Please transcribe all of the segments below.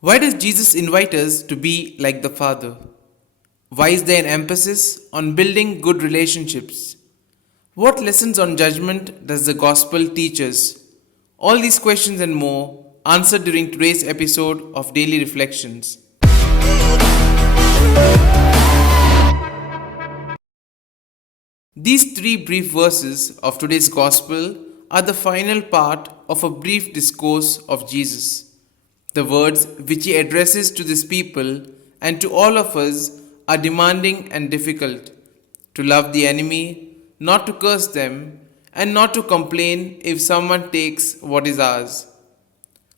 Why does Jesus invite us to be like the Father? Why is there an emphasis on building good relationships? What lessons on judgment does the gospel teach us? All these questions and more answered during today's episode of Daily Reflections. These three brief verses of today's gospel are the final part of a brief discourse of Jesus. The words which he addresses to this people and to all of us are demanding and difficult. To love the enemy, not to curse them, and not to complain if someone takes what is ours.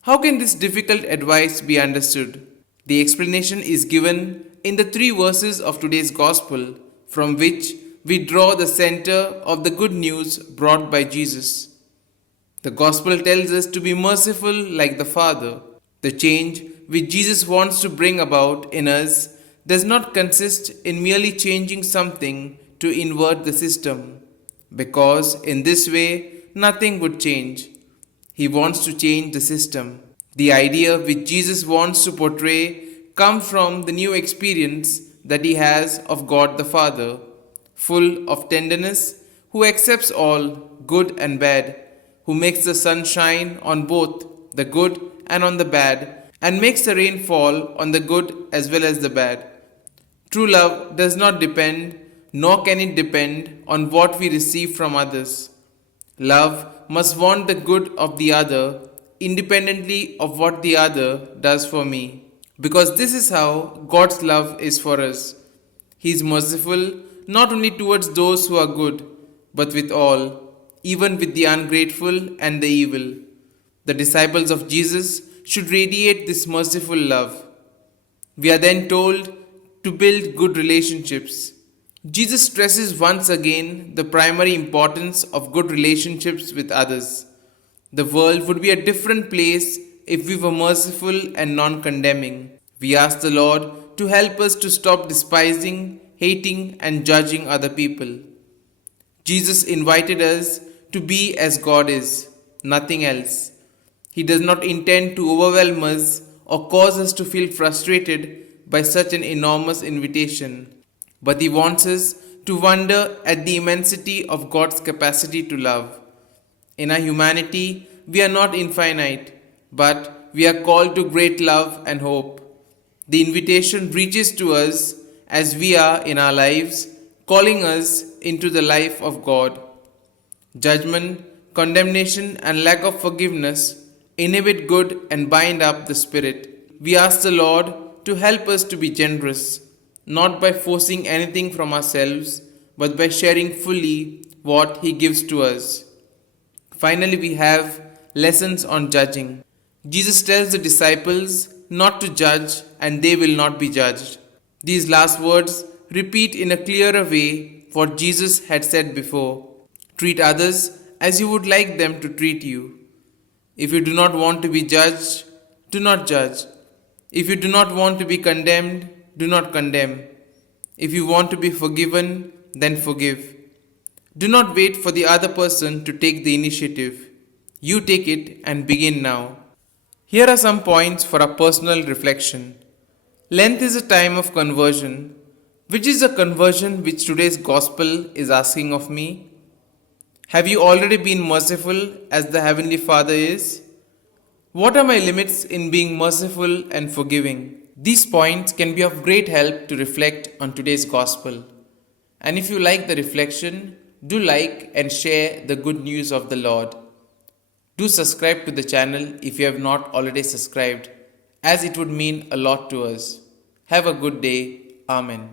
How can this difficult advice be understood? The explanation is given in the three verses of today's Gospel, from which we draw the center of the good news brought by Jesus. The Gospel tells us to be merciful like the Father. The change which Jesus wants to bring about in us does not consist in merely changing something to invert the system, because in this way nothing would change. He wants to change the system. The idea which Jesus wants to portray comes from the new experience that he has of God the Father, full of tenderness, who accepts all, good and bad, who makes the sun shine on both the good and on the bad, and makes the rain fall on the good as well as the bad. True love does not depend, nor can it depend, on what we receive from others. Love must want the good of the other, independently of what the other does for me. Because this is how God's love is for us. He is merciful not only towards those who are good, but with all, even with the ungrateful and the evil. The disciples of Jesus should radiate this merciful love. We are then told to build good relationships. Jesus stresses once again the primary importance of good relationships with others. The world would be a different place if we were merciful and non condemning. We ask the Lord to help us to stop despising, hating, and judging other people. Jesus invited us to be as God is, nothing else. He does not intend to overwhelm us or cause us to feel frustrated by such an enormous invitation, but He wants us to wonder at the immensity of God's capacity to love. In our humanity, we are not infinite, but we are called to great love and hope. The invitation reaches to us as we are in our lives, calling us into the life of God. Judgment, condemnation, and lack of forgiveness inhibit good and bind up the spirit. We ask the Lord to help us to be generous, not by forcing anything from ourselves, but by sharing fully what He gives to us. Finally, we have lessons on judging. Jesus tells the disciples not to judge, and they will not be judged. These last words repeat in a clearer way what Jesus had said before. Treat others as you would like them to treat you. If you do not want to be judged, do not judge. If you do not want to be condemned, do not condemn. If you want to be forgiven, then forgive. Do not wait for the other person to take the initiative. You take it and begin now. Here are some points for a personal reflection. Lent is a time of conversion. Which is the conversion which today's gospel is asking of me? Have you already been merciful as the Heavenly Father is? What are my limits in being merciful and forgiving? These points can be of great help to reflect on today's gospel. And if you like the reflection, do like and share the good news of the Lord. Do subscribe to the channel if you have not already subscribed, as it would mean a lot to us. Have a good day. Amen.